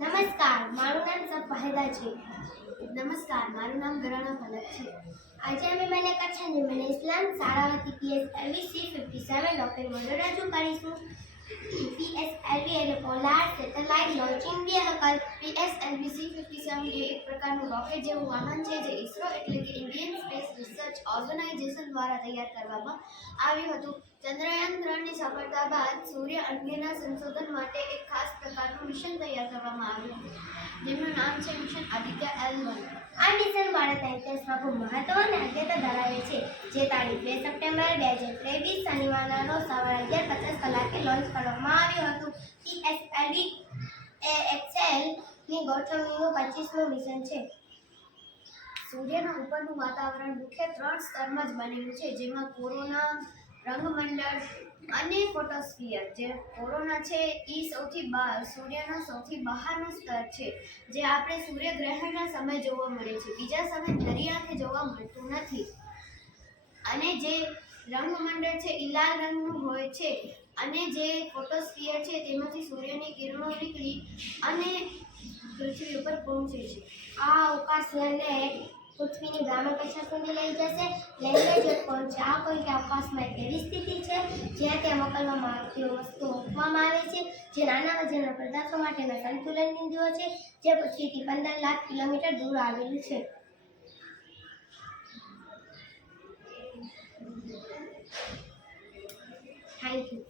નમસ્કાર, મારું નામ સફવાહેદા છે. નમસ્કાર, મારું નામ ગરાણા ફલક છે. આજે અમે મને કચ્છની મને ઇસ્લામ શાળાવતી PSLV C57 રોકેટ મોડેલ રજૂ કરીશું. PSLV એટલે polar satellite launching vehicle. PSLV C57 એ એક પ્રકારનું રોકેટ જેવું વાહન છે જે ઇસરો એટલે કે ઇન્ડિયન સ્પેસ રિસર્ચ ઓર્ગેનાઇઝેશન દ્વારા તૈયાર કરવામાં આવ્યું હતું. ચંદ્રયાન 3ની સફળતા બાદ સૂર્ય અંગેના સંશોધન માટે એક ખાસ પ્રકારનું મિશન તૈયાર કરવામાં આવ્યું જેનું નામ છે મિશન આદિત્ય L1. આ મિશન ભારતના ઇતિહાસમાં ખૂબ મહત્વ અને અગ્રતા ધરાવે છે, જે તારીખ 2 સપ્ટેમ્બર 2023 શનિવારના રોજ સવારે 11:50 કલાકે લોન્ચ કરવામાં આવ્યું હતું. PSLV એ XL ની ગોઠવણીનું 25મું મિશન છે. સૂર્યના ઉપરનું વાતાવરણ મુખ્ય 3 સ્તરમાં જ બનેલું છે, જેમાં કોરોના, રંગમંડળ અને ફોટોસ્ફિયર. જે કોરોના છે એ સૂર્યના સૌથી બહારનું સ્તર છે, જે આપણે સૂર્યગ્રહણના સમય જોવા મળે છે. બીજા સમય નરી આંખે જોવા મળતું નથી. અને જે રંગમંડળ છે એ લાલ રંગનું હોય છે, અને જે ફોટોસ્ફિયર છે તેમાંથી સૂર્યની કિરણો નીકળી અને પૃથ્વી ઉપર પહોંચે છે. આ અવકાશયાનને પૃથ્વીની ભ્રમણકક્ષા સુધી લઈ જશે. લેન્ડર જો પહોંચે આ કોઈ કે અવકાશમાં એક એવી સ્થિતિ છે જ્યાં ત્યાં મોકલવામાં આવતી વસ્તુઓ મૂકવામાં આવે છે, જે નાના વજનના પદાર્થો માટેના સંતુલન બિંદુઓ છે, જે પૃથ્વીથી 15 લાખ કિલોમીટર દૂર આવેલું છે. Thank you.